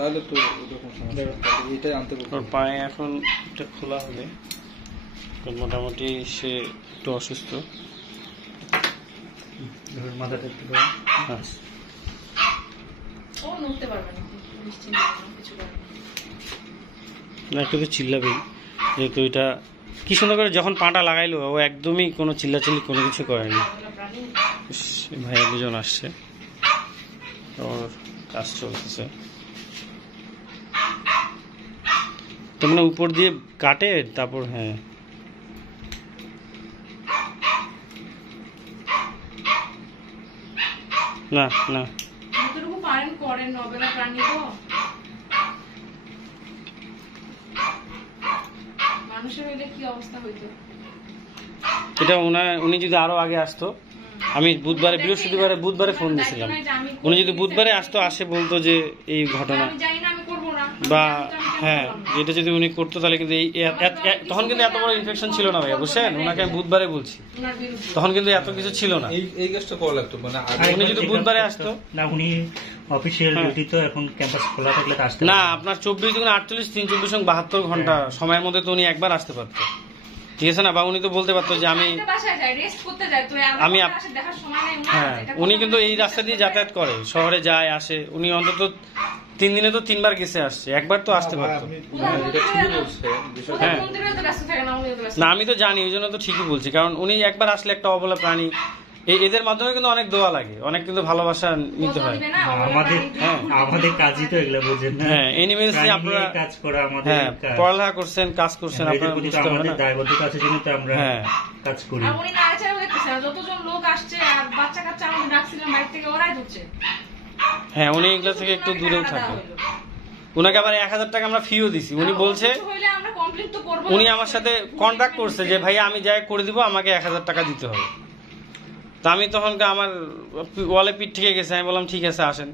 তাহলে তো এরকম সমস্যা, এটাই আনতে বলবো। ওর পায়ে এখন এটা খোলা হলে মোটামুটি সে একটু অসুস্থ। মাথাটা একটু হ্যাঁ, ও নড়তে পারবে না, নিশ্চিন্ত কিছু করবে না, একটু তো চিল্লাবেই, যেহেতু এটা কি সুন্দর করে যখন পাটা লাগাইলো ও একদমই কোনো চিল্লাচিল্লি কোনো কিছু করেনি। না প্রাণী। ইস, ভাইয়া দুজন আসছে, ওর কাজ চলতেছে। তো মানে উপর দিয়ে কাটে তারপর, হ্যাঁ না না যতটুকু পারেন করেন, নবেলা প্রাণী তো, মানুষের হইলে কি অবস্থা হইতো। এটা উনি যদি আরো আগে আসতো, আমি বুধবারে ফোন দিয়েছিলাম, উনি যদি বুধবারে আসতো, আসে বলতো যে এই ঘটনা, আমি জানি না, আমি করবো না, বা হ্যাঁ এটা যদি উনি করতো তাহলে কিন্তু তখন কিন্তু এত বড় ইনফেকশন ছিল না ভাইয়া, বুঝছেন? ওনাকে আমি বুধবারে বলছি, ওনার বিরুদ্ধে। তখন কিন্তু এত কিছু ছিল না। এই কাজটা করা লাগতো, মানে উনি যদি বুধবারে আসতো না, উনি অফিসিয়াল ডিউটি তো, এখন ক্যাম্পাস খোলা থাকলে তো আসতে না, আপনার 24×48 3/24 72 ঘন্টা সময়ের মধ্যে তো উনি একবার আসতে পারতো, ঠিক আছে না? বা উনি তো বলতে পারতো যে আমি বাসায় যাই, রেস্ট করতে যাই, তো আমি দেখার সময় নেই। হ্যাঁ, উনি কিন্তু এই রাস্তা দিয়ে যাতায়াত করে, শহরে যায় আসে, উনি অন্তত 3 দিনে তো 3 বার গেছে আসছে, একবার তো আসতে পারতো। এটা ঠিকই বলছে বিষয়টা। হ্যাঁ। ব্যস্ত থাকে না, উনিও তো ব্যস্ত। না আমি তো জানি, ওই জন্য তো ঠিকই বলছি, কারণ উনি একবার আসলে একটা অবলা প্রাণী, এদের মাধ্যমে কিন্তু অনেক দোয়া লাগে, অনেক কিন্তু ভালোবাসা নিতে হয়। দিবে না, আমাদের কাজই তো এগুলো, বুঝেন না? হ্যাঁ, এনিমেলস নিয়ে আপনারা কাজ করা আমাদের হ্যাঁ কাজ। পড়ালেখা করছেন, কাজ করছেন, আপনারা বুঝতে হবে আমাদের না। দায়বদ্ধতা আছে জন্য তো আমরা হ্যাঁ। কাজ করি। আর উনি নাড়াচাড়া দেখতেছে না, যতজন লোক আসছে আর বাচ্চা কাচ্চা আমাদের ডাকছিলাম বাইরে থেকে, ওরাই ধরছে। হ্যাঁ, উনি এগুলো থেকে একটু দূরেও থাকে। উনাকে আবার 1000 টাকা আমরা ফিও দিছি, উনি বলছে, আমরা কমপ্লিট তো করবো। উনি আমার সাথে কন্ট্যাক্ট করছে যে ভাই আমি যাই করে দিব, আমাকে 1000 টাকা দিতে হবে। তা আমি তখন আমার ওয়ালে পিঠ থেকে গেছে, আমি বললাম ঠিক আছে আসেন।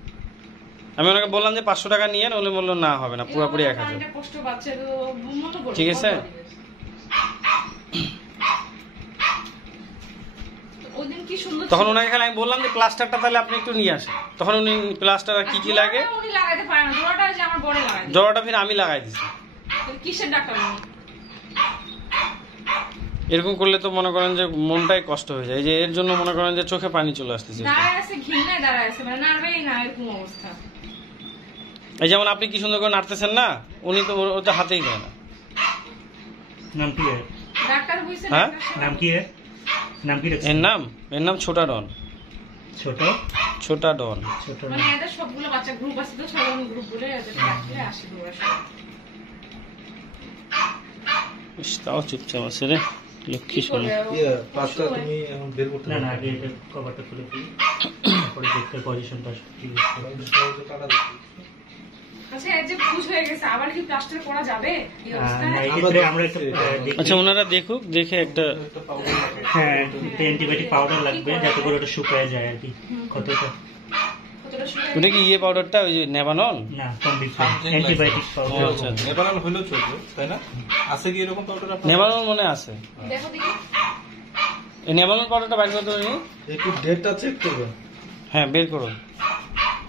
আমি ওনাকে বললাম যে 500 টাকা নিয়ে, উনি বললো না হবে না, পুরোপুরি 1000। কষ্ট পাচ্ছে তো, মনে করো, ঠিক আছে। ওইদিন কি সুন্দর তখন ওনাকে খালি আমি বললাম যে প্লাস্টারটা তাহলে আপনি একটু নিয়ে আসেন, তখন উনি প্লাস্টার আর কি কি লাগে, উনি লাগাইতে পারে না, জোড়াটা যে আমার বড় লাগাই, জড়াটা ফির আমি লাগাই দিছি। কিসের ডাক্তার উনি? এরকম করলে তো মনে করেন যে মনটাই কষ্ট হয়ে যায়, যে এর জন্য মনে করেন যে চোখে পানি চলে আসতেছে। দাঁড়ায় আছে, ঘৃণায় দাঁড়ায় আছে, মানে নাড়বেই না, এরকম অবস্থা। এই যেমন আপনি কি সুন্দর করে নাড়তেছেন না, উনি তো ওটা হাতেই দেয় না। নাম কি এর? ডাক্তার বুঝছে, হ্যাঁ? নাম কি এর? নাম কি রাখছেন? এর নাম ছোটা ডন। ছোট ছোটা ডন। ছোট মানে এদের সবগুলো বাচ্চা গ্রুপ আছে তো, সবাই গ্রুপ বলে এদের ডাকলে আসে ওরা সব। ইস, তাও চুপচাপ আছে রে, লক্ষ্মী সোনা। পাঁচটা তুমি এখন বের করতে না না, আগে এটা কভারটা খুলে দিই, তারপরে দেখতে পজিশনটা ঠিক আছে। আচ্ছা, এই যে পুজ হয়ে গেছে, আবার কি প্লাস্টার করা যাবে এই অবস্থায়? না, এই ক্ষেত্রে আমরা একটু দেখি। আচ্ছা, ওনারা দেখুক, দেখে একটা হ্যাঁ, অ্যান্টিবায়োটিক পাউডার লাগবে যাতে করে ওটা শুকায় যায় আর কি, ক্ষতটা। কতটা শুকায়? ওটা কি ইয়ে পাউডারটা, ওই যে নেভানল? না, অ্যান্টিবায়োটিক পাউডার। আচ্ছা আচ্ছা, নেপাল হইলেও চলবে, তাই না? আছে কি এরকম পাউডার আপনার? নেভানল মনে আছে। দেখো দেখি। এই নেভানল পাউডারটা বাইর করতে পারি? একটু ডেটটা চেক করবেন। হ্যাঁ, বের করুন।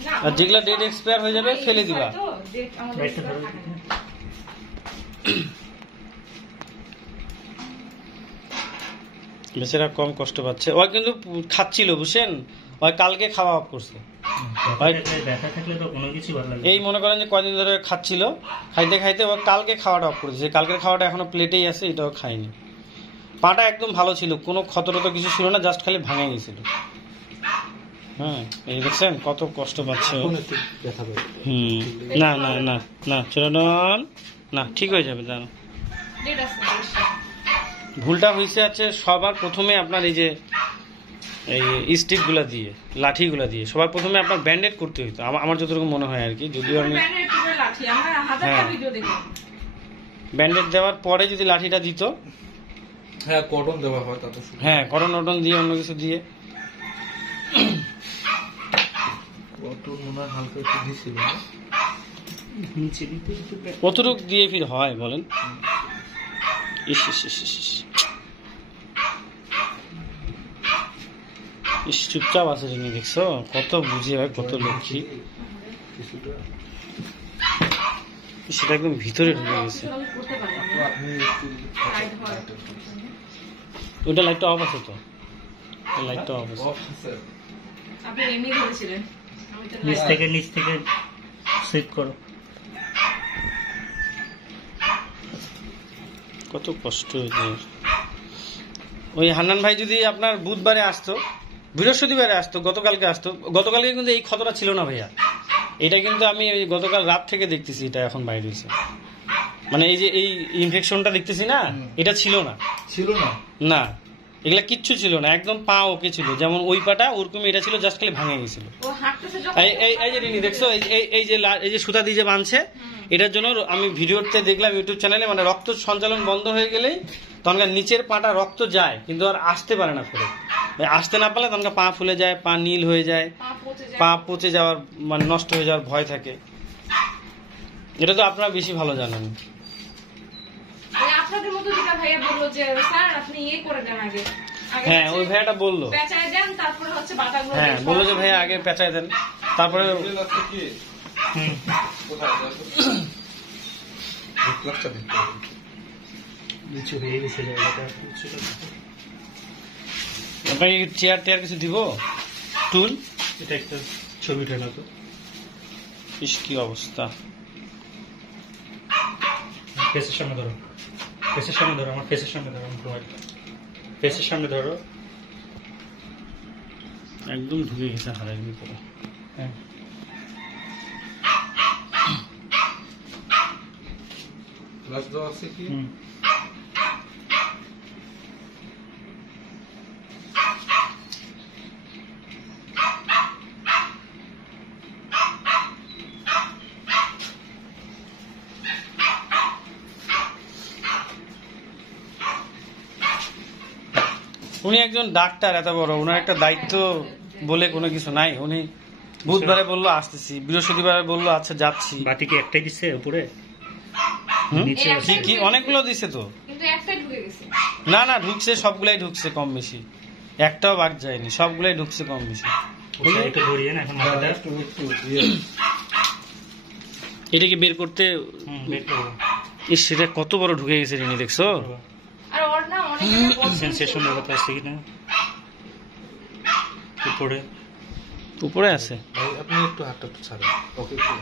না, আর যেগুলা ডেট এক্সপায়ার হয়ে যাবে ফেলে দিবা। তো, ডেট আমাদের রাইটটা ধরো। থাকে না। বেচারা কম কষ্ট পাচ্ছে, ও কিন্তু খাচ্ছিল, বুঝছেন? ওই কালকে খাওয়া অফ করছে। ব্যথা থাকলে তো কোনো কিছু ভালো লাগে। এই মনে করেন যে কয়দিন ধরে খাচ্ছিল, খাইতে খাইতে ও কালকে খাওয়াটা অফ করেছে। কালকের খাওয়াটা এখনো প্লেটেই আছে, এটাও খাইনি। পাটা একদম ভালো ছিল, কোনো ক্ষতরত কিছু ছিল না, জাস্ট খালি ভাঙে গেছিল। হ্যাঁ, এই দেখছেন কত কষ্ট পাচ্ছে ও। এখন একটু ব্যথা পাবে। না না না না, চরণ না, ঠিক হয়ে যাবে, দাঁড়ান। ডেট আছে, ভুলটা হয়েছে আছে সবার প্রথমে আপনার এই যে এই স্টিকগুলা দিয়ে, লাঠিগুলা দিয়ে সবার প্রথমে আপনার ব্যান্ডেড করতে হইতো, আমার যতটুকু মনে হয় আর কি। যদিও আমি ব্যান্ডেড করে লাঠি, আমরা হাজারটা হ্যাঁ। ভিডিও দেখি। ব্যান্ডেড দেওয়ার পরে যদি লাঠিটা দিত, হ্যাঁ, কটন দেওয়া হয় তাতে। হ্যাঁ, কটন টটন দিয়ে, অন্য কিছু দিয়ে। কটন মনে হয় হালকা একটু দিছিল না? নিচে দিতে একটু কতটুক দিয়ে ফির হয় বলেন? ইস ইস ইস ইস ইস। ইস, চুপচাপ আছে যিনি, দেখছো কত বুঝে হয়, কত লক্ষ্মী। কিছুটা সেটা একদম ভিতরে ঢুকে গেছে। অফিসে আমি করতে পারলাম তো না। আপনি একটু টাইট হয়। ওইটা লাইটটা অফ আছে তো, লাইটটা অফ আছে। অফ আছে। আপনি এমনি ধরেছিলেন, আমি তো নিচ light- থেকে সুইপ করো। কত কষ্ট হয়েছে। ওই হান্নান ভাই যদি আপনার বুধবারে আসতো, বৃহস্পতিবারে আসতো, গতকালকে কিন্তু এই ক্ষতটা ছিল না ভাইয়া। এটা কিন্তু আমি ওই গতকাল রাত থেকে দেখতেছি, এটা এখন বাইরে হয়েছে। মানে এই যে এই ইনফেকশনটা দেখতেছি না, এটা ছিল না। ছিল না? না, এগুলা কিচ্ছু ছিল না, একদম পা ওকে ছিল, যেমন ওই পাটা ওরকম এটা ছিল, জাস্ট খালি ভাঙে গেছিল। ও হাঁটতেছে যখন এই যে রিনি দেখছো, এই যে সুতা দিয়ে যে বাঁধছে, এটার জন্য আমি ভিডিওতে দেখলাম ইউটিউব চ্যানেলে, মানে রক্ত সঞ্চালন বন্ধ হয়ে গেলেই তখনকার নিচের পাটা রক্ত যায়, কিন্তু আর আসতে পারে না ফেরত। আসতে না পারলে তখনকার পা ফুলে যায়, পা নীল হয়ে যায়, পা পচে যায়। পা পচে যাওয়ার মানে নষ্ট হয়ে যাওয়ার ভয় থাকে। এটা তো আপনারা বেশি ভালো জানেন। ওই আপনাদের মতো যেটা ভাইয়া বললো যে স্যার আপনি ইয়ে করে দেন আগে হ্যাঁ, ওই ভাইয়াটা বললো। পেঁচায় দেন, তারপরে হচ্ছে বাটাগুলো হ্যাঁ, দিয়ে বললো যে ভাইয়া আগে পেঁচায় দেন, তারপরে তেল আছে কি? কোথায় আছে? গ্লাসটা দিতে হবে। নিচে হয়ে গেছে জায়গাটা। আপনাকে চেয়ার টেয়ার কিছু দিব, টুল। এটা একটা ছবি উঠে না তো? ইস কি অবস্থা। ফেসের সামনে ধরো, ফেসের সামনে ধরো, আমার ফেসের সামনে ধরো, আমার ফেসের সামনে ধরো। একদম ঢুকে গেছে হাড়ের ভিতরে। হ্যাঁ, গ্লাস দেওয়া আছে কি? হুম। উনি একজন ডাক্তার, এত বড়, ওনার একটা দায়িত্ব বলে কোনো কিছু নাই। উনি বুধবারে বললো আসতেছি, বৃহস্পতিবারে বললো আচ্ছা যাচ্ছি। বাটি কি একটাই দিচ্ছে উপরে? হুম? নিচে কি কি অনেকগুলো দিছে তো। কিন্তু একটাই ঢুকে গেছে। না না, ঢুকছে, সবগুলাই ঢুকছে কম বেশি, একটাও বাদ যায়নি, সবগুলাই ঢুকছে কম বেশি। ওটা একটু ধরিয়ে না এখন মাথাটা। একটু ইয়ে। এটাকে বের করতে, বের করো। ইস সেটা কত বড় ঢুকে গেছে রিনি, দেখছো? আর ওর না অনেক সেন্সেশন ব্যাপারটা আছে কিনা উপরে? উপরে আছে। ভাই আপনি একটু হাতটা একটু ছাড়েন। ওকে একটু।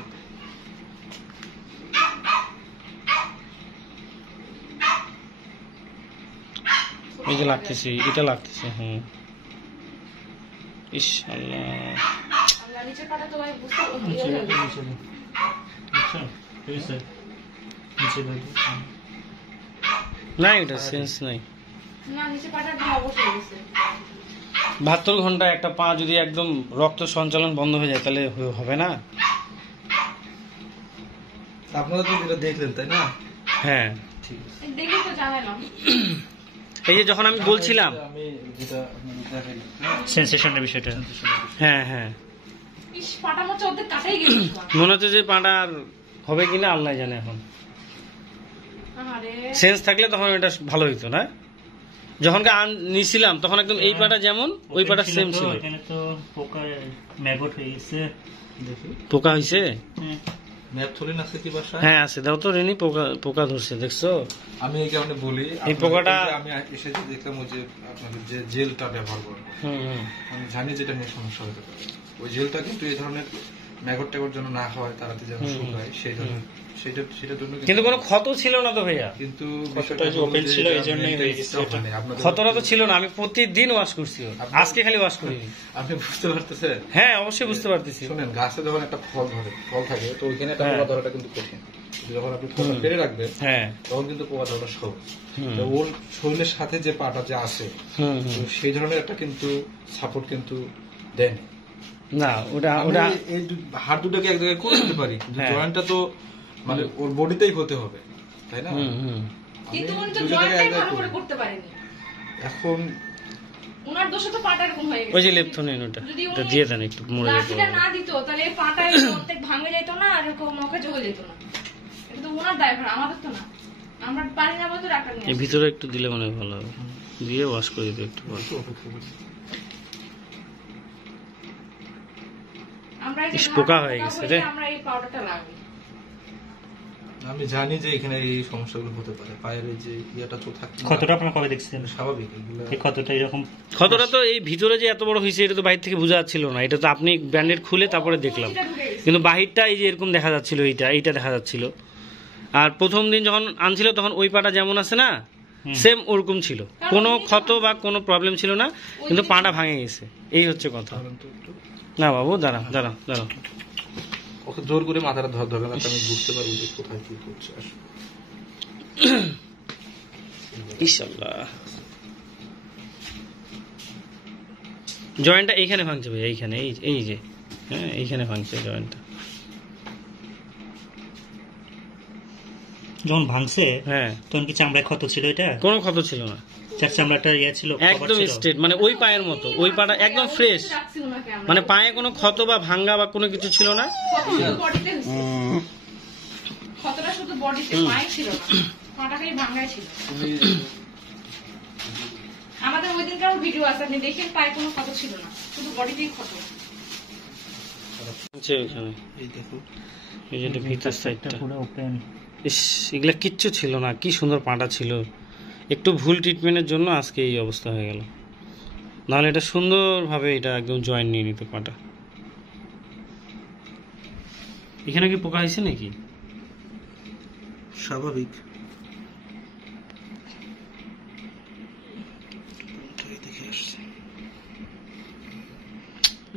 এই যে লাগতেছে, এটা লাগতেছে। হ্যাঁ, ইস আল্লাহ। আমরা নিচের পাটা তো ভাই বুঝতে নিচে ইয়ে হয়ে গেছে। নিচে আচ্ছা ঠিক আছে, নিচে লাগবে। না, এটা সেন্স নাই। না নিচে পাটা একদম অবশ হয়ে গেছে। 72 ঘন্টা একটা পা যদি একদম রক্ত সঞ্চালন বন্ধ হয়ে যায়, তাহলে হবে না। আপনারা তো যেটা দেখলেন তাই না? হ্যাঁ, ঠিক আছে। দেখে তো জানালাম। এই যে যখন আমি বলছিলাম, আমি যেটা আপনাদের দেখাই। সেন্সেশনের বিষয়টা। হ্যাঁ হ্যাঁ, ইস পাটা মতো ওদের কাটাই গেছে। মনে হচ্ছে যে পাটা আর হবে কিনা আল্লাহ জানে। এখন আরে সেন্স থাকলে তখন এটা ভালো হইতো না। যখন নিছিলাম তখন একদম এই পাটা যেমন ওই পাটা সেম ছিল। এখানে তো পোকা ম্যাগট হয়ে গেছে। দেখি পোকা হইছে। ম্যাপথলিন আছে কি বাসায়? হ্যাঁ আছে, দাও তো রেনি, পোকা ধরছে, দেখছো? আমি এই কারণে বলি, এই পোকাটা আমি এসে যে দেখলাম ওই যে আপনাদের যে জেলটা ব্যবহার করেন, আমি জানি যেটা নিয়ে সমস্যা হতে পারে। ওই জেলটা কিন্তু এই ধরনের ম্যাগট ট্যাগট যেন না হয়, তাড়াতাড়ি যেন শুকায়, সেই জন্য সেটার জন্য কিন্তু কোনো ক্ষত ছিল না তো ভাইয়া। কিন্তু ক্ষতটা যে open ছিল, এই জন্যই হয়ে গেছে এটা। ক্ষতটা তো ছিল না, আমি প্রতিদিন ওয়াশ করছি, আজকে খালি ওয়াশ করিনি। আপনি বুঝতে পারতেছেন? হ্যাঁ অবশ্যই বুঝতে পারতেছি। শুনেন, গাছে যখন একটা ফল ধরে, ফল থাকে, তো ওইখানে একটা হ্যাঁ। পোকা ধরাটা কিন্তু কঠিন। যখন আপনি ফলটা পেরে রাখবেন, হ্যাঁ, তখন কিন্তু পোকা ধরাটা সহজ। হুম। তো ওর শরীরের সাথে যে পাটা যে আছে, হুম তো হুম। সেই ধরনের একটা কিন্তু সাপোর্ট কিন্তু দেন। না ওটা এই হাত দুটাকে এক জায়গায় করে দিতে পারি, কিন্তু হ্যাঁ। জয়েন্টটা তো মানে ওর বডিতেই হতে হবে, তাই না? হুম হুম। কিন্তু উনি তো দুই জায়গায় জয়েন্টটাই এক ভালো জায়গায় করে করি। করতে পারেনি। এখন উনার দোষে তো পাটা এরকম হয়ে ওই গেছে। যে লেপথনিন, ওটা যদি ওটা উনি দিয়ে দেন একটু, মরে যেতে লাঠিটা পারবে। না দিত তাহলে এই পাটা অর্ধেক ভাঙে যেত না, আর এরকম নখে চলে যেত না। এটা তো ওনার দায়ভার, আমাদের তো না। আমরা পারি না বলতে ডাক্তার নিয়ে এই আসি। ভিতরে একটু দিলে মনে হয় ভালো হবে, দিয়ে ওয়াশ করে দিবে একটু পর। আমরা এই যে ইস, ঘা পোকা পোকা হয়ে গেছে হইলে রে। আমরা এই পাউডারটা লাগাই। আমি জানি যে এখানে এই সমস্যাগুলো হতে পারে, পায়ের এই যে ইয়েটা তো থাকে না। ক্ষতটা আপনার কবে দেখছেন? স্বাভাবিক এগুলো। এই ক্ষতটা এরকম ক্ষতটা তো এই ভিতরে যে এত বড় হয়েছে এটা তো বাইরে থেকে বোঝা যাচ্ছিল না, এটা তো আপনি ব্যান্ডেড খুলে তারপরে দেখলাম, কিন্তু বাহিরটা এই যে এরকম দেখা যাচ্ছিল, এইটা দেখা যাচ্ছিল। আর প্রথম দিন যখন আনছিল তখন ওই পাটা যেমন আছে না সেম ওরকম ছিল, কোনো ক্ষত বা কোনো প্রবলেম ছিল না, কিন্তু পাটা ভাঙে গেছে, এই হচ্ছে কথা। না বাবু দাঁড়া দাঁড়া দাঁড়া, ওকে জোর করে মাথাটা ধরবে না, আমি বুঝতে পারবো যে কোথায় কি হচ্ছে। ইনশাআল্লাহ জয়েন্টটা এইখানে ভাঙছে ভাই, এইখানে এই যে হ্যাঁ এইখানে ভাঙছে জয়েন্টটা। যখন ভাঙছে হ্যাঁ তখন কি চামড়ায় ক্ষত ছিল? এটা কোনো ক্ষত ছিল না, চার চামড়াটা ইয়ে ছিল, একদম স্ট্রেট, মানে ওই পায়ের মতো, ওই পাটা একদম ফ্রেশ, মানে পায়ে কোনো ক্ষত বা ভাঙ্গা বা কোনো কিছু ছিল না। ক্ষতটা শুধু বডিতে, পায়ে ছিল না, পাটা খালি ভাঙাই ছিল। আমাদের ওই দিনকার ভিডিও আছে, আপনি দেখেন, পায়ে কোনো ক্ষত ছিল না, শুধু বডিতেই ক্ষত। এখানে এই দেখো, এই যে ভিতর সাইডটা পুরো ওপেন। ইস, এগুলা কিচ্ছু ছিল না, কি সুন্দর পাটা ছিল, একটু ভুল ট্রিটমেন্টের জন্য আজকে এই অবস্থা হয়ে গেল, নাহলে এটা সুন্দরভাবে এটা একদম জয়েন্ট নিয়ে নিত পাটা। এখানে কি পোকা হয়েছে নাকি? স্বাভাবিক।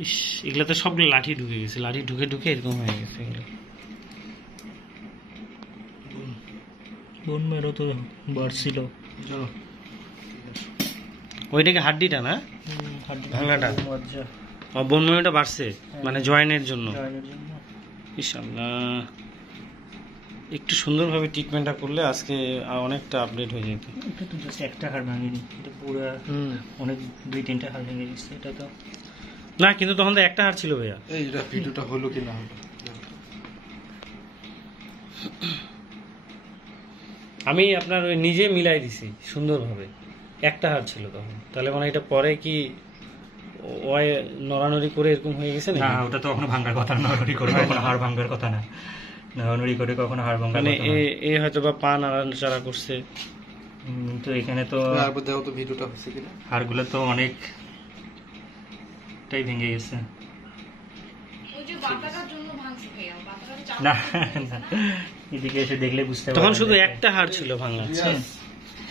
ইস, এগুলাতে সবগুলো লাঠি ঢুকে গেছে, লাঠি ঢুকে ঢুকে এরকম হয়ে গেছে এগুলো। বোন মেরো তো বাড়ছিল, ওইটাকে হাড্ডিটা না ভাঙাটা, বোন মেরোটা বাড়ছে মানে জয়েন্টের জন্য। ইনশাআল্লাহ একটু সুন্দরভাবে ট্রিটমেন্টটা করলে আজকে অনেকটা আপডেট হয়ে যেত। এটা তো জাস্ট একটা হাড় ভাঙেনি, এটা পুরো অনেক 2-3টা হাড় ভেঙে গেছে। এটা তো না, কিন্তু তখন তো একটা হাড় ছিল ভাইয়া। এইটা ভিডিওটা হলো কি না হলো, আমি আপনার ওই নিজে মিলাই দিছি সুন্দরভাবে, একটা হাড় ছিল তখন, তাহলে মানে এটা পরে কি ওই নড়ানড়ি করে এরকম হয়ে গেছে না, ওটা তো কখনো ভাঙার কথা না, নড়ানড়ি করে কখনো হাড় ভাঙার কথা না, নড়ানড়ি করে কখনো হাড় ভাঙার মানে কথা না। এ হয়তো বা পা নাড়াচাড়া করছে। তো এখানে তো তারপর দেখো তো ভিডিওটা হচ্ছে কিনা। হাড়গুলো তো অনেকটাই ভেঙে গেছে। ওই যে বাতাটার জন্য ভাঙছে ভাইয়া, বাতাটা চাপ না না, এদিকে এসে দেখলে বুঝতে পারবেন। তখন শুধু একটা হাড় ছিল ভাঙা।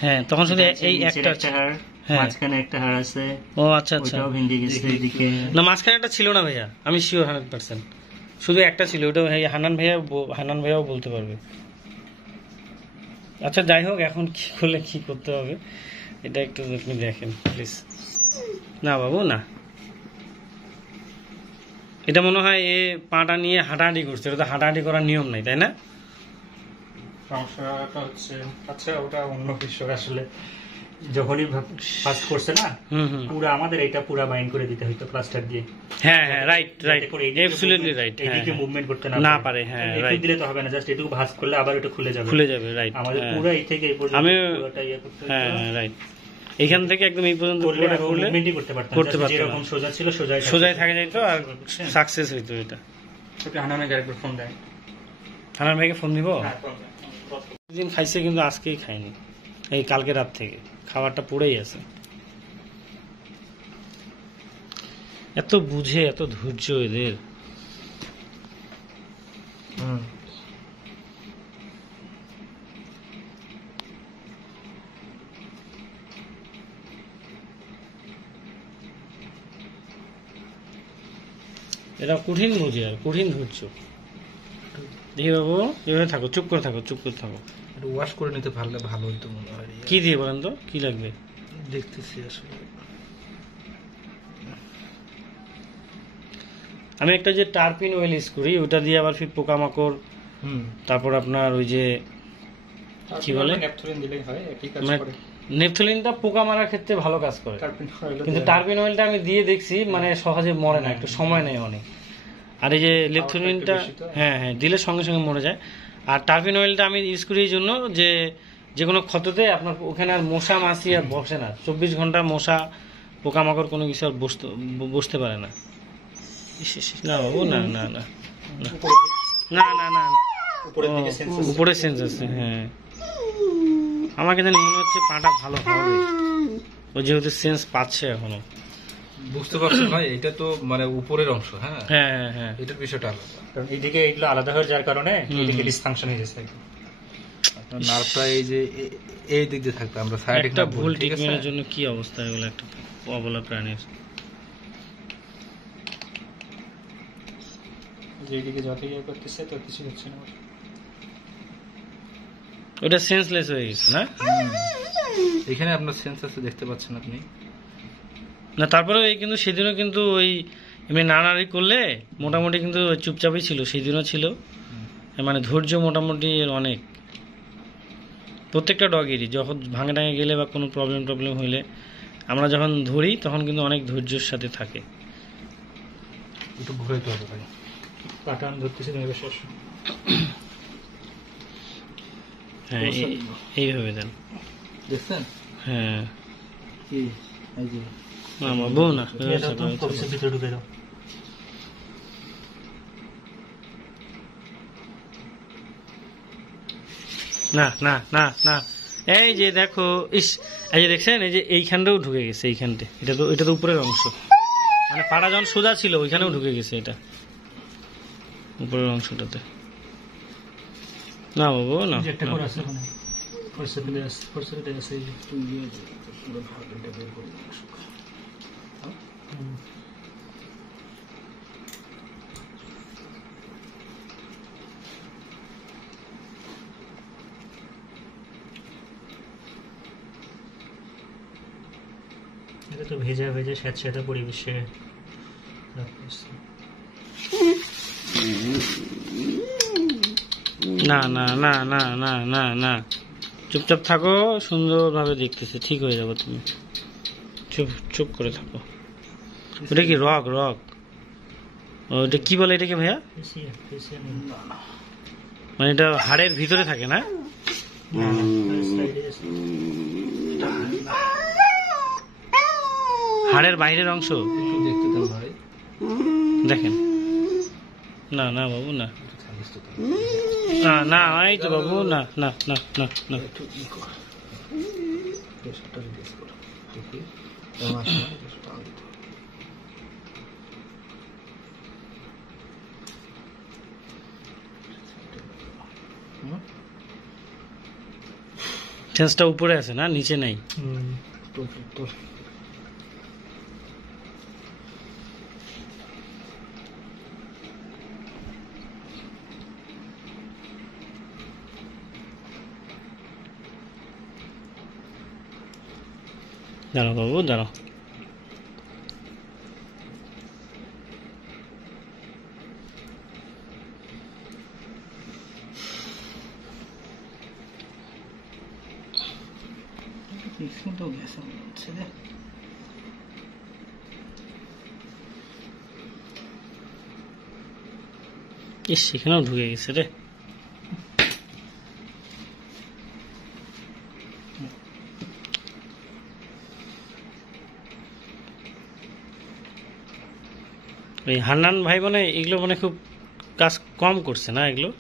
হ্যাঁ, তখন শুধু এই একটা হাড়, হ্যাঁ। মাঝখানে একটা হাড় আছে, ও আচ্ছা আচ্ছা, ওটাও ভেঙে গেছে। এদিকে না মাঝখানে একটা ছিল না ভাইয়া, আমি শিওর 100%, শুধু একটা ছিল, ওটা হান্নান ভাইয়াও বলতে পারবে। আচ্ছা যাই হোক, এখন কি করলে কি করতে হবে এটা একটু আপনি দেখেন প্লিজ। না বাবু না, এটা মনে হয় এ পাটা নিয়ে হাঁটাহাঁটি করছে, এটা তো হাঁটাহাঁটি করার নিয়ম নাই, তাই না? সমস্যাটা হচ্ছে, আচ্ছা ওটা অন্য বিষয়। আসলে যখনই ফার্স্ট করছে না, পুরো আমাদের এটা পুরো বাইন্ড করে দিতে হইতো প্লাস্টার দিয়ে। হ্যাঁ হ্যাঁ, রাইট রাইট, অ্যাবসলিউটলি রাইট। এইদিকে মুভমেন্ট করতে না পারে, হ্যাঁ একটু রাইট, দিলে তো হবে না, জাস্ট এটুকু ভাঁজ করলে আবার এটা খুলে যাবে, রাইট। আমাদের পুরো এই থেকে এই পর্যন্ত পুরোটা ইয়ে করতে হতো। হ্যাঁ রাইট, এখান থেকে একদম এই পর্যন্ত মুভমেন্টই করতে পারতাম, যেরকম সোজা ছিল সোজাই থাকে যেত আর সাকসেস হইতো। এটা হানান ভাইকে একবার ফোন দেয়, হানান ভাইকে ফোন দিব। দিন খাইছে কিন্তু আজকেই খাইনি, এই কালকে রাত থেকে খাবারটা পড়েই আছে। এত বুঝে, এত ধৈর্য এদের। এরা কঠিন বুঝে আর কঠিন ধৈর্য। দেখি বাবু, এভাবে থাকো, চুপ করে থাকো, চুপ করে থাকো। ওয়াশ করে নিতে পারলে ভালো হইতো মনে হয়। কি দিয়ে বলেন তো, কি লাগবে? দেখতেছি আসলে। আমি একটা যে টারপিন অয়েল ইউজ করি, ওটা দিয়ে আবার ফির পোকামাকড়, তারপর আপনার ওই যে কি বলে নেপথলিন দিলেই হয়, একই কাজ করে। নেপথলিনটা পোকা মারার ক্ষেত্রে ভালো কাজ করে, কিন্তু টারপিন অয়েলটা আমি দিয়ে দেখছি মানে সহজে মরে না, একটু সময় নেয় অনেক। আর এই যে নেপথলিনটা হ্যাঁ হ্যাঁ দিলে সঙ্গে সঙ্গে মরে যায়। আর টারপিন অয়েলটা আমি ইউজ করি এই জন্য যে কোনো ক্ষততে আপনার ওখানে আর মশা মাছি আর বসে না, 24 ঘন্টা মশা পোকামাকড় কোনো কিছু আর বসতে পারে না। না বাবু, না না না না না না না, উপরের দিকে সেন্স আছে। উপরে সেন্স আছে, হ্যাঁ। আমাকে জানি মনে হচ্ছে পাটা ভালো হবে, ও যেহেতু সেন্স পাচ্ছে এখনো। বুঝতে পারছো ভাই, এটা তো মানে উপরের অংশ, হ্যাঁ হ্যাঁ হ্যাঁ হ্যাঁ। এটার বিষয়টা আলাদা। কারণ এইদিকে এগুলো আলাদা হয়ে যাওয়ার কারণে এইদিকে ডিসফাংশন হয়ে গেছে একদম। আপনার নার্ভটা এই যে এই দিক দিয়ে থাকবে, আমরা সাইড একটা ভুল ট্রিটমেন্টের জন্য কি অবস্থা এগুলো একটা অবলা প্রাণীর। যে এইদিকে যত ইয়ে করতেছে তো কিছু হচ্ছে না। ওটা সেন্সলেস হয়ে গেছে না? এখানে আপনার সেন্স আছে, দেখতে পাচ্ছেন আপনি। না তারপরেও এই কিন্তু সেদিনও কিন্তু ওই এমনি নাড়ানাড়ি করলে মোটামুটি কিন্তু চুপচাপই ছিল, সেদিনও ছিল। মানে ধৈর্য মোটামুটি এর অনেক, প্রত্যেকটা ডগেরই। যখন ভাঙে টাঙে গেলে বা কোনো প্রবলেম হইলে আমরা যখন ধরি তখন কিন্তু অনেক ধৈর্যের সাথে থাকে। একটু ঘুরাইতে হবে ভাই। পাটান ধরতেছে তুমি বেশ। হ্যাঁ এইভাবে দেন, দেখছেন? হ্যাঁ কি এই যে আমার বউ না, ভিতরে ঢুকে দাও। না না না না, এই যে দেখো, ইস, এই যে দেখছেন, এই যে এইখানটাও ঢুকে গেছে, এইখানটা। এটা তো উপরের অংশ, মানে পাড়া যখন সোজা ছিল ওইখানেও ঢুকে গেছে, এটা উপরের অংশটাতে। না বাবু না, একটা করে আছে ওখানে, ফোর্সে ফেলে আছে, ফোর্সে ফেলে আছে এই যে। পুরো ভাগটা বের করে দিন। এটা তো ভেজা ভেজা স্যাঁতস্যাঁতে পরিবেশে রাখতেছে। না না না না না না না, চুপচাপ থাকো, সুন্দরভাবে দেখতেছে, ঠিক হয়ে যাবো তুমি, চুপ চুপ করে থাকো। ওটা কি রক? ওটা কি বলে এটাকে ভাইয়া? ফেসিয়া, ফেসিয়া নেই। মানে এটা হাড়ের ভিতরে থাকে না? সাইডে আছে। হাড়ের বাইরের অংশ একটু দেখতে দেন ভাই। দেখেন। না না বাবু না, না না, এই তো বাবু, না না না না না। একটু ই কর, প্রেসারটা রিলিজ কর, দেখি কেমন আসছে। টান দিতে হবে। হুম? সেন্সটা উপরে আছে না, নিচে নাই। তোর দাঁড়াও বাবু, দাঁড়াও। ফিক্সিংটাও গেছে মনে হচ্ছে রে। ইস, সেখানেও ঢুকে গেছে রে। ওই হান্নান ভাই মানে এগুলো মানে খুব কাজ কম করছে না, এগুলো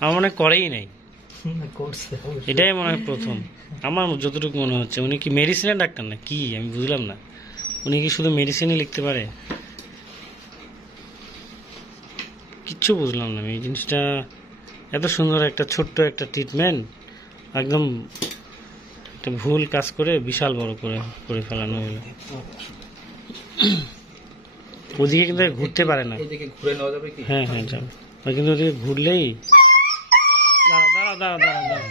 আমার মনে হয় করেই নাই, করছে এটাই মনে হয় প্রথম। আমার যতটুকু মনে হচ্ছে, উনি কি মেডিসিনের ডাক্তার না কি, আমি বুঝলাম না। উনি কি শুধু মেডিসিনই লিখতে পারে? কিচ্ছু বুঝলাম না আমি এই জিনিসটা। এত সুন্দর একটা ছোট্ট একটা ট্রিটমেন্ট একদম একটা ভুল কাজ করে বিশাল বড় করে ফেলানো হলো। ওদিকে কিন্তু ঘুরতে পারে না। এদিকে ঘুরে নেওয়া যাবে কি? হ্যাঁ হ্যাঁ যাবে, কিন্তু ওদিকে ঘুরলেই। দাঁড়াও দাঁড়াও দাঁড়াও দাঁড়াও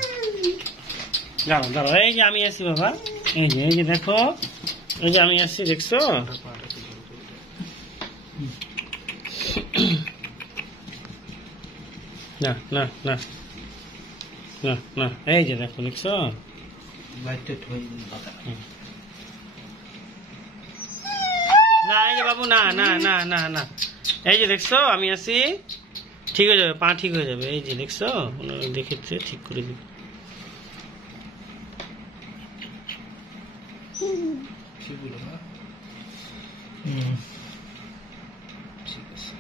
দাঁড়াও দাঁড়াও, এই যে আমি আছি বাবা, এই যে দেখো, এই যে আমি আসছি, দেখছো? না না না না না, এই যে দেখো, দেখছো? না, এই যে বাবু, না না না না না, এই যে দেখছো আমি আছি, ঠিক হয়ে যাবে, পা ঠিক হয়ে যাবে। এই যে দেখছো, ওনারা দেখেছে, ঠিক করে দিবে। ঠিক আছে।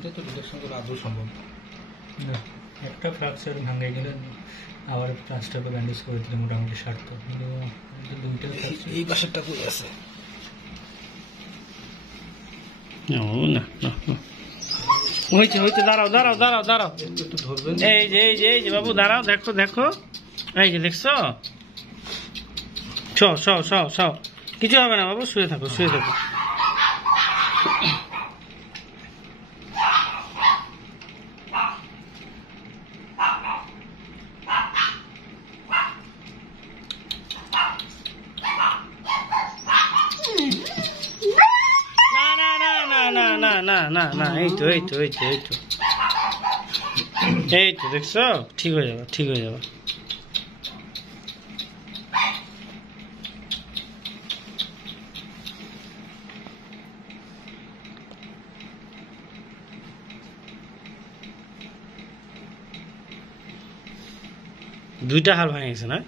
এটা তো ডিটেকশন করা আদৌ সম্ভব না। না, একটা ফ্র্যাকচার ভাঙে গেলে আবার প্লাস্টার বা ব্যান্ডেজ করে দিলে মোটামুটি সারত, কিন্তু দুইটা fracture- এই পাশেরটা কই আছে? ও না না না। হয়েছে হয়েছে, দাঁড়াও দাঁড়াও দাঁড়াও দাঁড়াও, একটু ধরবেন। এই যে এই যে এই যে বাবু দাঁড়াও, দেখো দেখো, এই যে দেখছো, সও সও সও সও, কিছু হবে না বাবু, শুয়ে থাকো শুয়ে থাকো। না না না না না না না না না, এই তো এই তো এই তো এই তো এই তো দেখছো, ঠিক হয়ে যাবে ঠিক হয়ে যাবে। দুইটা হাড় ভেঙে গেছে না,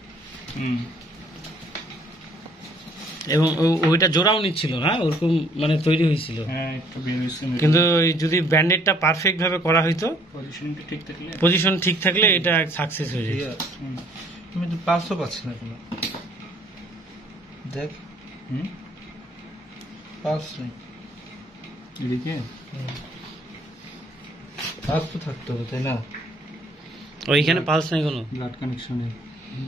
এবং ওইটা জোড়াও নিচ্ছিল না, ওরকম মানে তৈরি হয়েছিল। হ্যাঁ, একটু বের হয়েছে, কিন্তু ওই যদি ব্যান্ডেডটা পারফেক্ট ভাবে করা হইতো, পজিশনটা ঠিক থাকলে পজিশন ঠিক থাকলে এটা সাকসেস হয়ে যেত। আমি তো পালসও পাচ্ছি না কোনো, দেখ পালস নেই। এদিকে পালস তো থাকতে হবে তাই না? ওইখানে পালস নেই কোনো, ব্লাড কানেকশনে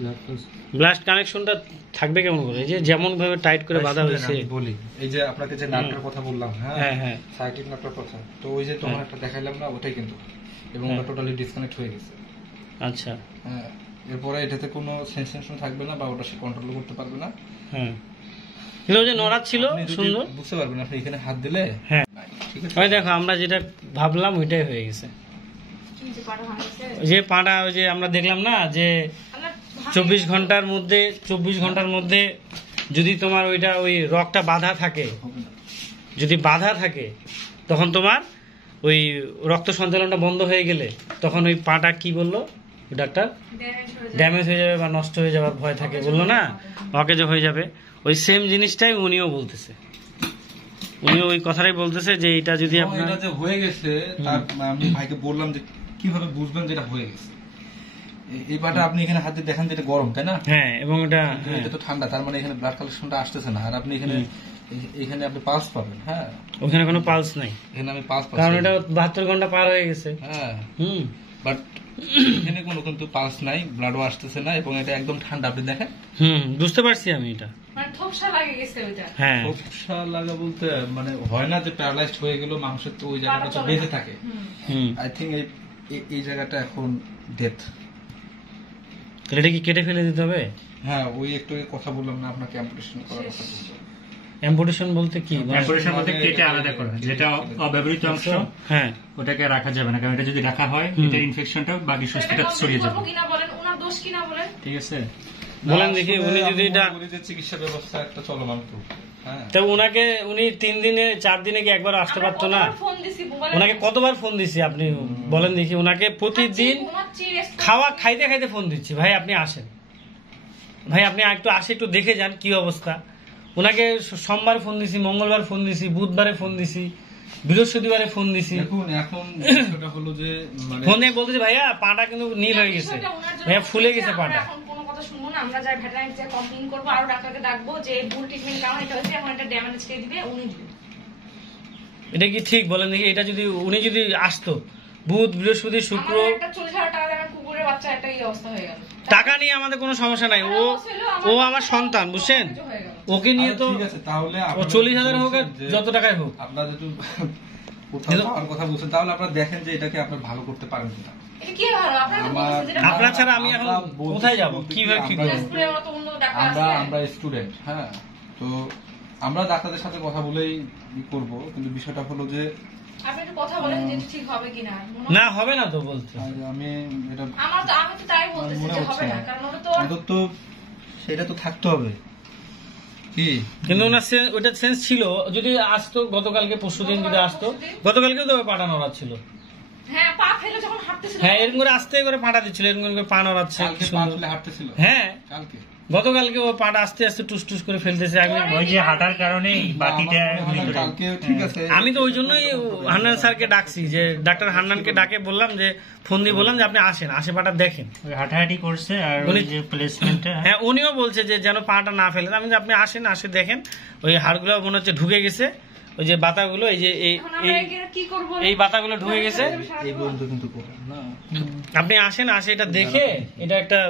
ব্লাড পাস ব্লাস্ট কানেকশনটা থাকবে কেমন করে? এই যে যেমন ভাবে টাইট করে বাঁধা হয়েছে। আমি বলি, এই যে আপনাকে যে নাটটার কথা বললাম, হ্যাঁ হ্যাঁ হ্যাঁ সাইক্লিক নাটটার কথা, তো ওই যে তোমার একটা দেখাইলাম না, ওটাই কিন্তু, এবং ওটা টোটালি ডিসকানেক্ট হয়ে গেছে। আচ্ছা হ্যাঁ, এরপরে এটাতে কোনো সেন্সেশন থাকবে না, বা ওটা সে কন্ট্রোল করতে পারবে না। হ্যাঁ, কিন্তু ওই যে নড়াচ্ছিল আপনি যদি সুন্দর, বুঝতে পারবেন, আপনি এখানে হাত দিলে হ্যাঁ ঠিক আছে। ওই দেখো আমরা যেটা ভাবলাম ওইটাই হয়ে গেছে। এই যে পাটা ভাঙছে, ওই যে পাটা, ওই যে আমরা দেখলাম না যে আমরা 24 ঘন্টার মধ্যে, 24 ঘন্টার মধ্যে যদি তোমার ওইটা ওই রগটা বাঁধা থাকে, হবে না। যদি বাঁধা থাকে তখন তোমার ওই রক্ত সঞ্চালনটা বন্ধ হয়ে গেলে তখন ওই পাটা কি বললো ডাক্তার, ড্যামেজ হয়ে যাবে বা নষ্ট হয়ে যাওয়ার ভয় থাকে বললো না, অকেজ হয়ে যাবে। ওই সেম জিনিসটাই উনিও বলতেছে, উনিও ওই কথাটাই বলতেছে যে এটা যদি এবং আপনার এটা যে হয়ে গেছে, তার আমি ভাইকে বললাম যে কিভাবে বুঝবেন যেটা হয়ে গেছে। এই পাটা আপনি এখানে হাত দিয়ে দেখেন, যেটা গরম তাই না? হ্যাঁ, এবং এটা হ্যাঁ, এটা তো ঠান্ডা, তার মানে এখানে ব্লাড কালেকশনটা আসতেছে না। আর আপনি এখানে এখানে আপনি পালস পাবেন। হ্যাঁ, ওখানে কোনো পালস নাই, এখানে আমি পালস কারণ পাচ্ছি। এটা 72 ঘন্টা পার হয়ে গেছে। হ্যাঁ, হুম, বাট এখানে কোনো কিন্তু পালস নাই, ব্লাডও আসতেছে না, এবং এটা একদম ঠান্ডা। আপনি দেখেন, হুম, বুঝতে পারছি আমি এটা। মানে থপসা লাগে গেছে ওইটা। হ্যাঁ, ফোসকা লাগা বলতে মানে হয় না যে প্যারালাইজড হয়ে গেল, মাংসের তো ওই জায়গাটা তো বেঁধে থাকে। হুম, আই থিঙ্ক এই জায়গাটা এখন ডেথ। তাহলে এটা কি কেটে ফেলে দিতে হবে? হ্যাঁ, ওই একটু আগে কথা বললাম না আপনাকে, অ্যাম্পুটেশন করার কথা বলছি। অ্যাম্পুটেশন বলতে কি? অপারেশন মধ্যে কেটে আলাদা করা, যেটা অব্যবহৃত অংশ হ্যাঁ, ওটাকে রাখা যাবে না, কারণ এটা যদি রাখা হয় এটা ইনফেকশনটা বাকি সুস্থতা ছড়িয়ে যাবে। কিনা বলেন, ওনার দোষ কিনা বলেন। ঠিক আছে, বলেন দেখি, উনি যদি আমি এটা, মনে করি যে চিকিৎসা ব্যবস্থা একটা চলমান তো। হ্যাঁ, তা উনি 3 দিনে 4 দিনে কি একবার আসতে আমরা পারতো না? কতবার ফোন দিছি, মোবাইলে ওনাকে কতবার ফোন দিছি আপনি বলেন দেখি? ওনাকে প্রতিদিন ঘুমাচ্ছি, rest খাইতে খাইতে ফোন দিচ্ছি, ভাই আপনি আসেন, ভাই আপনি একটু আসে, একটু দেখে যান কি অবস্থা। ওনাকে সোমবার ফোন দিছি, মঙ্গলবার ফোন দিছি, বুধবারে ফোন দিছি, বৃহস্পতিবারে ফোন দিছি। এখন বিষয়টা হলো যে মানে ফোন দিয়ে বলতেছি ভাইয়া পাটা কিন্তু নীল হয়ে গেছে, বিষয়টা ওনার জন্য ভাইয়া ফুলে গেছে আমরা পাটা। এখন কোনো কথা শুনবো না, আমরা যাই ভেটেরিনারি যে কমপ্লেইন করবো, আরো ডাক্তারকে ডাকবো যে ভুল ট্রিটমেন্ট কারণ এটা হচ্ছে, এখন এটা ড্যামেজ কে দিবে, উনি দিবে। এটা কি ঠিক বলেন দেখি? এটা যদি উনি যদি আসতো বুধ বৃহস্পতি শুক্র, আমাদের একটা 40,000 টাকা দিয়ে আমার কুকুরের বাচ্চা একটা এই অবস্থা হয়ে গেল। টাকা নিয়ে আমাদের কোনো সমস্যা নাই, ও আমার সন্তান, বুঝছেন? ওকে নিয়ে তো ঠিক আছে, তাহলে ও আপনারা 40,000 হোক আর যে যত টাকায় হোক, আপনারা যেহেতু কোথাও যাওয়ার কথা বলছেন, তাহলে আপনারা দেখেন যে এটাকে আপনার ভালো করতে পারেন কিনা। এটা কি ভালো, আপনারা তো বলছেন যেটা আপনারা ছাড়া আমি এখন আমরা বলতে কোথায় যাব, বলতে কি কিভাবে কি আমরা- করবো? স্কুলের মতো অন্য ডাক্তার আমরা আছে। আমরা স্টুডেন্ট, হ্যাঁ, তো আমরা ডাক্তারদের সাথে কথা বলেই করব, কিন্তু বিষয়টা হলো যে আপনি একটু কথা বলেন যে এটা ঠিক হবে কিনা। না হবে না তো বলছে। আমি এটা আমি তো তাই বলতেছি মনে যে হচ্ছে হবে না, না। কারণ ওটা তো অন্তত সেটা তো থাকতে হবে কি। কিন্তু ওনার ওইটা সেন্স ছিল, যদি আসতো গতকালকে পরশুদিন যদি আসতো, গতকালকে তো পাটা নড়াচ্ছিল। হ্যাঁ, পা ফেলে যখন হাঁটতেছিল, হ্যাঁ, এরকম করে আস্তে করে পাটা দিচ্ছিল, এরকম করে পা নড়াচ্ছে, কালকে কি পা সুন্দর। তুলে হাঁটতেছিল। হ্যাঁ, কালকে গতকালকে ও পাটা আস্তে আস্তে টুস টুস করে ফেলতেছে। ওই যে হাঁটার কারণে বাতিটা কালকে ঠিক আছে, আমি তো ওই জন্যই হান্নান স্যারকে ডাকছি, যে ডাক্তার হান্নানকে ডাকে বললাম যে ফোন দিয়ে বললাম যে আপনি আসেন, আসে পাটা দেখেন। হাঁটাহাঁটি করছে আর ওই যে প্লেসমেন্টটা, হ্যাঁ উনিও বলছে যে যেন পাটা না ফেলে। আমি যে আপনি আসেন, আসে দেখেন ওই হাড়গুলো মনে হচ্ছে ঢুকে গেছে, ওই যে বাতাগুলো, এই যে এই বাতাগুলো ঢুকে গেছে। এই বন্ধু কিন্তু করবেন না, আপনি আসেন, আসে এটা দেখে এটা একটা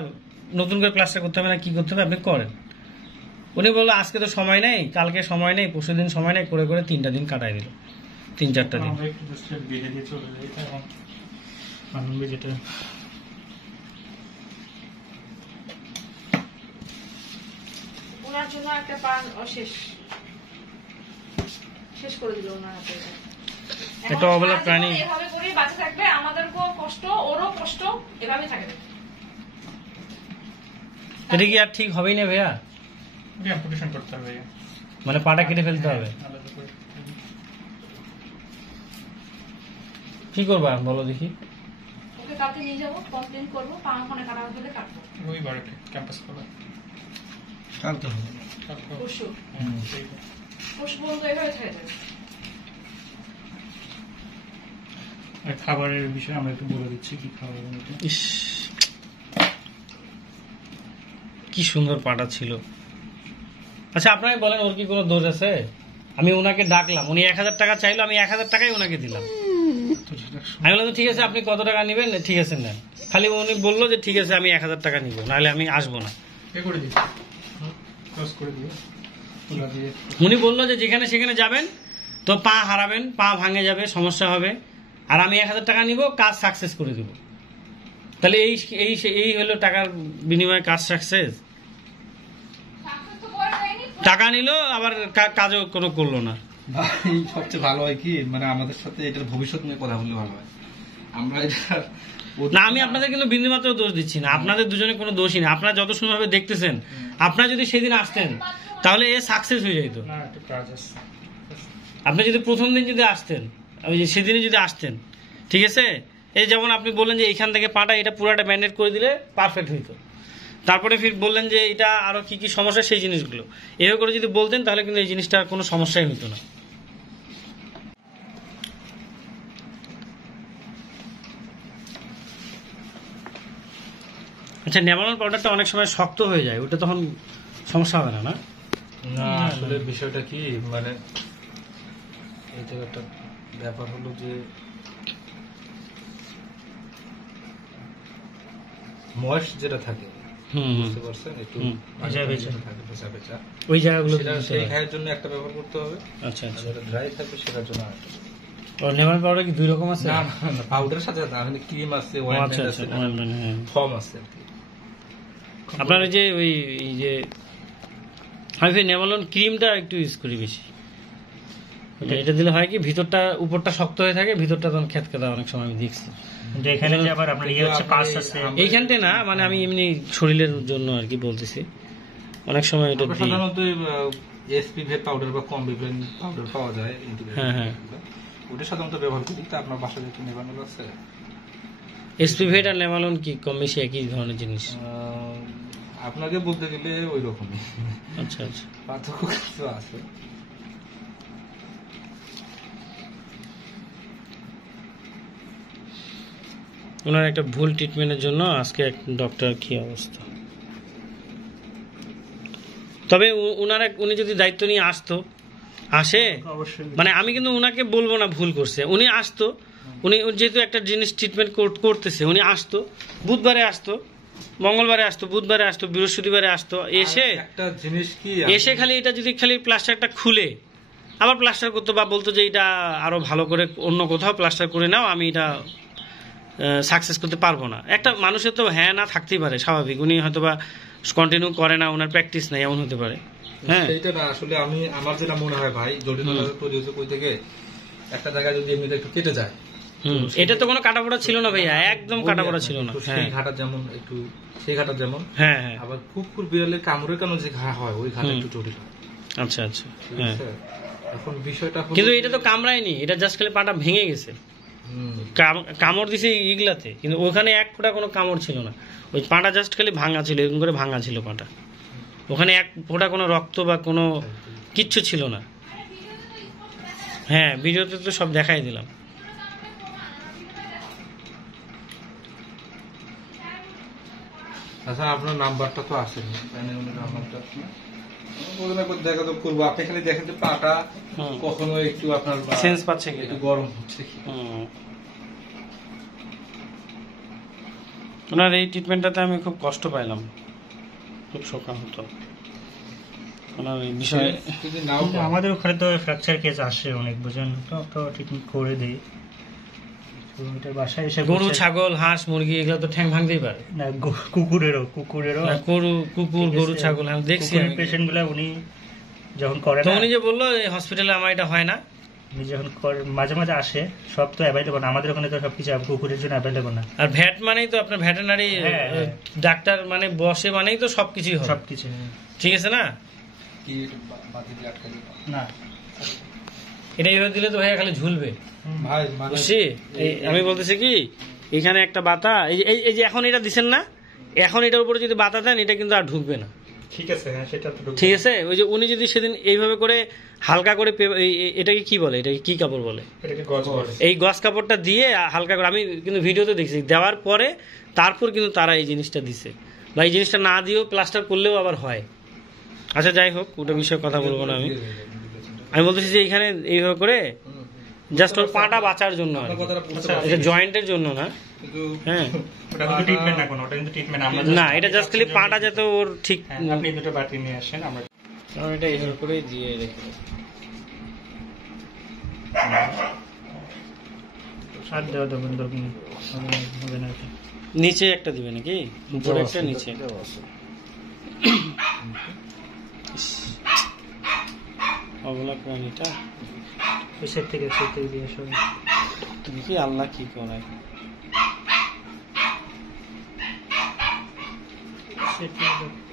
নতুন করে প্লাস্টার করতে হবে না কি করতে হবে আপনি করেন। উনি বললো আজকে তো সময় নেই, কালকে সময় নেই, পরশু দিন সময় নেই, করে করে 3টা দিন কাটাই দিল, 3-4টা দিন। আমরা একটু জাস্ট বেঁধে দিয়ে চলে যাই, এখন মানবে যেটা ওনার জন্য একটা পান শেষ করে দিল ওনার হাতে। একটা অবলা প্রাণী এভাবে করে বাঁচে থাকবে, আমাদেরকেও কষ্ট, ওরও কষ্ট, এভাবে থাকবে। এটা কি আর ঠিক হবেই না ভাইয়া? অ্যাম্পুটেশন করতে হবে, মানে পাটা কেটে ফেলতে হবে। আলাদা করে। কি করবা বলো দেখি? ওকে কালকে নিয়ে যাবো, কমপ্লেন করবো, পা ওখানে কাটা হলে কাটবো। ওই বাড়িতে ক্যাম্পাস করবে কালকে হবে। পরশু পর্যন্ত এভাবে থেকে যাবে। আর খাবারের বিষয়ে আমরা একটু বলে দিচ্ছি কি খাবার। ইস কি সুন্দর পাটা ছিল। আচ্ছা আপনারাই বলেন ওর কি কোনো দোষ আছে? আমি ওনাকে ডাকলাম, উনি 1000 টাকা চাইলো, আমি 1000 টাকাই ওনাকে দিলাম। আমি বললাম ঠিক আছে আপনি কত টাকা নেবেন, ঠিক আছে নেন। খালি উনি বললো যে ঠিক আছে আমি 1000 টাকা নিবো, নাহলে আমি আসবো না। উনি বললো যে যেখানে সেখানে যাবেন তো পা হারাবেন, পা ভাঙে যাবে, সমস্যা হবে, আর আমি 1000 টাকা নিব, কাজ সাকসেস করে দিব। তাহলে এই এই এই হলো টাকার বিনিময়ে কাজ সাকসেস। টাকা নিল আবার কাজও কোনো করলো না। ভাই সবচেয়ে ভালো হয় কি, মানে আমাদের সাথে এটার ভবিষ্যৎ নিয়ে কথা বললে ভালো হয়। আমরা এটা না আমি আপনাদের কিন্তু বিন্দুমাত্র দোষ দিচ্ছি না, আপনাদের দুজনে কোনো দোষই না। আপনারা যত সুন্দরভাবে দেখতেছেন, আপনারা যদি সেদিন আসতেন তাহলে এ সাকসেস হয়ে যেত। না একটু কাজ আছে, আপনি যদি প্রথম দিন যদি আসতেন, ওই যে সেদিনে যদি আসতেন, ঠিক আছে, এই যেমন আপনি বললেন যে এইখান থেকে পাটা এটা পুরাটা ব্যান্ডেড করে দিলে পারফেক্ট হইতো। তারপরে ফির বললেন যে এটা আরো কি কি সমস্যা সেই জিনিসগুলো এভাবে করে যদি বলতেন তাহলে কিন্তু এই জিনিসটা কোনো সমস্যাই হতো না। আচ্ছা নেমানোর পাউডারটা অনেক সময় শক্ত হয়ে যায়, ওটা তখন সমস্যা হবে না? না না আসলে বিষয়টা কি, মানে এই জায়গাটা ব্যাপার হলো যে ময়েস্ট যেটা থাকে, বুঝতে পারছেন, একটু ওই জায়গাগুলো সেই খায়ের জন্য একটা ব্যবহার করতে হবে। আচ্ছা আচ্ছা, ড্রাই থাকবে সেটার জন্য নেমানোর পাউডার কি 2 রকম আছে? না পাউডারের সাথে না, ক্রিম আছে, আচ্ছা আচ্ছা, ফর্ম আছে। আপনার যে ওই যে আমি নেমালন ক্রিমটা একটু ইউজ করি বেশি। এটা দিলে হয় কি ভিতরটা উপরটা শক্ত হয়ে থাকে, ভিতরটা তখন খেতখেতা অনেক সময় আমি দেখছি। এখানে যে আবার আপনার ইয়ে হচ্ছে পাস আছে এইখানটা না, মানে আমি এমনি শরীরের জন্য আর কি বলতেছি, অনেক সময় এটা সাধারণত এসপিভি পাউডার বা কমবিভেন পাউডার পাওয়া যায়, হ্যাঁ হ্যাঁ ওটা সাধারণত ব্যবহার করি। তা আপনার বাসায় কি নেভানোর আছে? এসপিভেট আর নেমালন কি কম বেশি একই ধরনের জিনিস? আপনাকে বলতে গেলে ওই রকমই। আচ্ছা আচ্ছা, পার্থক্য কিছু আছে। ওনার একটা ভুল ট্রিটমেন্টের জন্য আজকে এক ডক্টর কি অবস্থা। তবে উনি যদি দায়িত্ব নিয়ে আসতো, আসে মানে আমি কিন্তু উনাকে বলবো না ভুল করছে, উনি আসতো, উনি যেহেতু একটা জিনিস ট্রিটমেন্ট করতেছে, উনি আসতো, বুধবারে আসতো, মঙ্গলবারে আসতো, বুধবারে আসতো, বৃহস্পতিবারে আসতো, এসে একটা জিনিস কি এসে খালি এটা যদি খালি প্লাস্টারটা খুলে আবার প্লাস্টার করতো, বা বলতো যে এটা আরো ভালো করে অন্য কোথাও প্লাস্টার করে নাও, আমি এটা সাকসেস করতে পারবো না। একটা মানুষের তো হ্যাঁ না থাকতেই পারে, স্বাভাবিক, উনি হয়তো বা কন্টিনিউ করে না, ওনার প্র্যাকটিস নাই, এমন হতে পারে। হ্যাঁ সেইটা না, আসলে আমার যেটা মনে হয় ভাই, জটিলতা তৈরি হচ্ছে কই থেকে, একটা জায়গায় যদি এমনিতে একটু কেটে যায়, এটা তো কোনো কাটাপোড়া ছিল না ভাইয়া, একদম কাটাপোড়া ছিল না। সেই ঘাটা যেমন একটু, সেই ঘাটা যেমন, হ্যাঁ হ্যাঁ, আবার কুকুর বিড়ালের কামড়ের কেন যে ঘা হয়, ওই ঘাটা একটু জটিল হয়। আচ্ছা আচ্ছা, ঠিক হ্যাঁ। আছে? এখন বিষয়টা হলো কিন্তু এটা তো কামড়ায়নি, এটা জাস্ট খালি পাটা ভেঙে গেছে, কামড় দিছে ইগলাতে, কিন্তু ওখানে এক ফোঁটা কোনো কামড় ছিল না, ওই পাটা জাস্ট খালি ভাঙা ছিল, এরকম করে ভাঙা ছিল পাটা। ওখানে এক ফোঁটা কোনো রক্ত বা কোনো কিচ্ছু ছিল না। হ্যাঁ, ভিডিওতে তো সব দেখাই দিলাম। আচ্ছা, আপনার নাম্বারটা তো আছে, নাম্বারটা দেখা তো করবো। আপনি খালি দেখেন যে পাটা কখনো একটু আপনার সেন্স পাচ্ছে কি একটু গরম হচ্ছে কি। ওনার এই ট্রিটমেন্টটাতে আমি খুব কষ্ট পাইলাম, খুব শোকান হতো ওনার এই বিষয়ে। যদি নাও আমাদের ওখানে তো ফ্র্যাকচার কেস আসে অনেক, বুঝেন তো ট্রিটমেন্ট করে দিই। বাসায় এসে গরু, ছাগল, হাঁস, মুরগি এগুলো তো ঠ্যাং ভাঙতেই পারে। না, কুকুর, গরু, ছাগল আমি দেখছি। পেশেন্ট গুলা উনি যখন করে তো উনি যে বললো হসপিটালে আমার এটা হয় না, উনি যখন মাঝে মাঝে আসে, সব তো অ্যাভেলেবল না আমাদের ওখানে, তো সবকিছু কুকুরের জন্য অ্যাভেলেবল না। আর ভ্যাট মানেই তো আপনার ভেটেরিনারি ডাক্তার মানে বসে মানেই তো সবকিছুই হবে, সবকিছু ঠিক আছে না? কি বাতি দিয়ে আটকে দিলাম না, এটা এইভাবে দিলে তো ভাইয়া খালি ঝুলবে ভাই। মানে বুঝছি, আমি বলতেছি কি এখানে একটা বাতা, এই যে এখন এটা দিচ্ছেন না, এখন এটার উপরে যদি বাতা দেন এটা কিন্তু আর ঢুকবে না, ঠিক আছে? হ্যাঁ, সেটা তো ঠিক আছে। ওই যে উনি যদি সেদিন এইভাবে করে হালকা করে এটাকে কি বলে, এটাকে কি কাপড় বলে, এই গজ কাপড়টা দিয়ে হালকা করে, আমি কিন্তু ভিডিওতে দেখছি, দেওয়ার পরে তারপর কিন্তু তারা এই জিনিসটা দিছে, বা এই জিনিসটা না দিয়েও প্লাস্টার করলেও আবার হয়। আচ্ছা, যাই হোক, ওটা বিষয়ে কথা বলবো না। আমি বলতেছি যে এইখানে এইভাবে করে জাস্ট ওর পাটা বাঁচার জন্য, এটা জয়েন্টের জন্য না। হ্যাঁ, না, এটা জাস্ট খালি পাটা যাতে ওর ঠিক। আপনি দুটো বাটি নিয়ে আসেন, আমরা এটা এইভাবে করে দিয়ে রেখে সার দেওয়া দেবেন, হবে না। নিচে একটা দিবে নাকি, উপরে একটা, নিচে? অবলা প্রাণীটা ওই সাইড থেকে দিয়ে আসবে। তুমি কি আল্লাহ কি করে,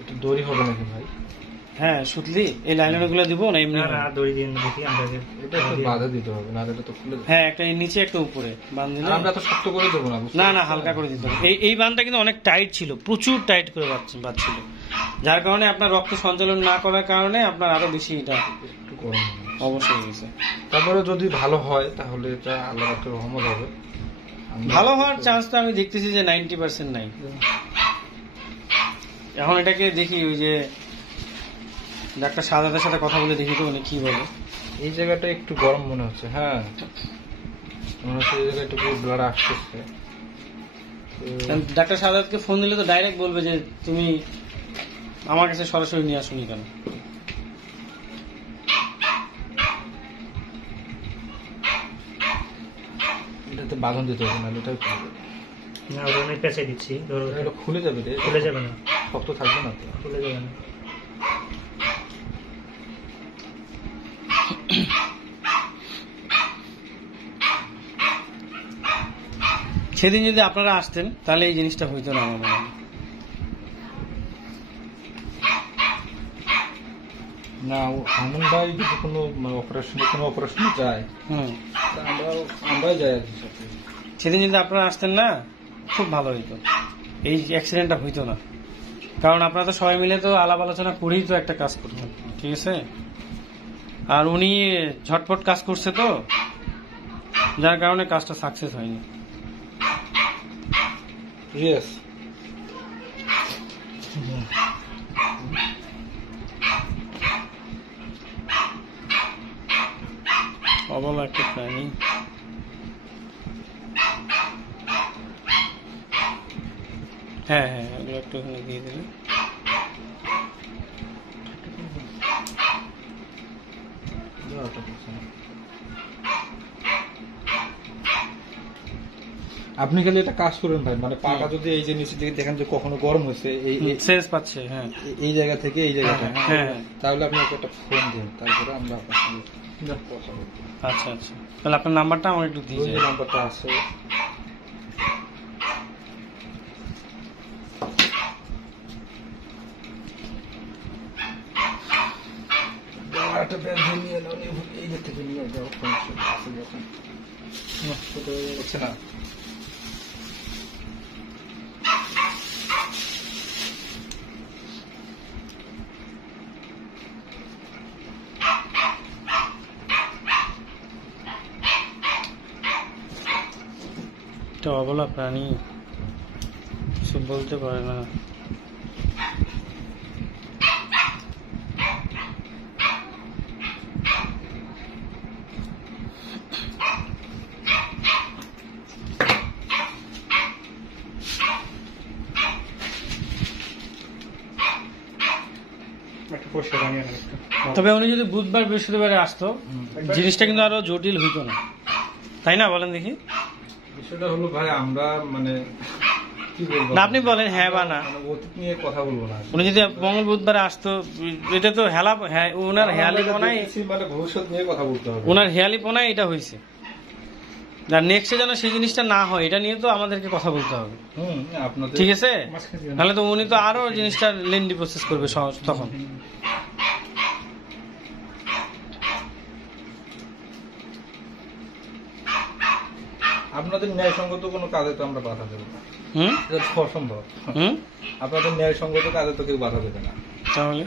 একটু দড়ি হবে নাকি ভাই? হ্যাঁ, সুতলি এই লাইনার গুলো দিব না এমনি? দড়ি দিয়ে দেখি আমরা, এটা একটু বাধা দিতে হবে, না এটা তো খুলে যাবে। হ্যাঁ, একটা এই নিচে একটা উপরে বাঁধ দিলে। আমরা তো শক্ত করে দেবো না, না না, হালকা করে দিতে হবে। এই বাঁধটা কিন্তু অনেক টাইট ছিল, প্রচুর টাইট করে বাঁধছিল, যার কারণে আপনার রক্ত সঞ্চালন না করার কারণে আপনার আরো বেশি এটা একটু গরম অবশ্যই গেছে। তারপরে যদি ভালো হয় তাহলে এটা আল্লাহর একটা রহমত হবে। ভালো হওয়ার চান্স তো আমি দেখতেছি যে 90% নাই। এখন এটাকে দেখি, ওই যে ডাক্তার সাদাতের সাথে কথা বলে দেখি তো উনি কি বলে। এই জায়গাটা একটু গরম মনে হচ্ছে। হ্যাঁ, মনে হচ্ছে এই জায়গায় একটু ব্লাড আসতেছে। ডাক্তার সাদাতকে ফোন দিলে তো ডাইরেক্ট বলবে যে তুমি আমার কাছে সরাসরি নিয়ে আসুনি কেন। এটাতে বাঁধন দিতে হবে, নাহলে এটাই খুলে যাবে। না, ওটা আমি পেঁচে দিচ্ছি, এটা খুলে যাবে রে, খুলে যাবে না, শক্ত থাকবে না তো, খুলে যাবে না। সেদিন যদি আপনারা আসতেন তাহলে এই জিনিসটা হইতো না আমার মনে হয়। না, আনন্দ ভাই যদি কোনো অপারেশনে যায়, আমরাই যাই আর কি সাথে। সেদিন যদি আপনারা আসতেন না, খুব ভালো হইতো, এই অ্যাক্সিডেন্টটা হইতো না। কারণ আপনারা তো সবাই মিলে তো আলাপ আলোচনা করেই তো একটা কাজ করতেন, ঠিক আছে? আর উনি ঝটপট কাজ করছে তো, যার কারণে কাজটা সাকসেস হয়নি। ইয়েস, অবলা একটা প্রাণী। হ্যাঁ হ্যাঁ, এগুলো একটু ওখানে দিয়ে দিলে। আপনি খালি একটা কাজ করুন ভাই, মানে পাটা যদি এই যে নিচে দিকে দেখেন যে কখনো গরম হয়েছে, এই সেন্স পাচ্ছে, হ্যাঁ, এই জায়গা থেকে এই জায়গাটা, হ্যাঁ, তাহলে আপনি একটা ফোন দিন, তারপরে আমরা আপনার সঙ্গে কথা বলবো। আচ্ছা আচ্ছা, তাহলে আপনার নাম্বারটা আমার একটু দিয়ে ওই যে নাম্বারটা আছে। একটা ব্যাগ নিয়ে নাও, এই দিক থেকে নিয়ে যাও, হচ্ছে না। এটা অবলা প্রাণী, কিছু বলতে পারে না। একটা পরিষ্কার পানি আনো একটা। তবে উনি যদি বুধবার বৃহস্পতিবারে আসতো জিনিসটা কিন্তু আরো জটিল হইতো না, তাই না? বলেন দেখি। বিষয়টা হলো ভাই আমরা মানে কি বলবো, না আপনি বলেন হ্যাঁ বা না। মানে অতীত নিয়ে কথা বলবো না। উনি যদি মঙ্গল বুধবারে আসতো, এটা তো হেলা, ওনার হেয়ালিপনায়, মানে ভবিষ্যৎ নিয়ে কথা বলতে হবে। ওনার হেয়ালিপনায় এটা হয়েছে। আর নেক্সটে যেন সেই জিনিসটা না হয়, এটা নিয়ে তো আমাদেরকে কথা বলতে হবে, আপনাদের ঠিক আছে? মাঝখানে দিয়ে দাও। নাহলে তো উনি তো আরো জিনিসটা লেন্দি প্রসেস করবে তখন। আপনাদের ন্যায়সঙ্গত কোনো কাজে তো আমরা বাধা দেবো না, হুম এটা তো অসম্ভব। হুম আপনাদের ন্যায়সঙ্গত কাজে তো কেউ বাধা দেবে না। তাহলে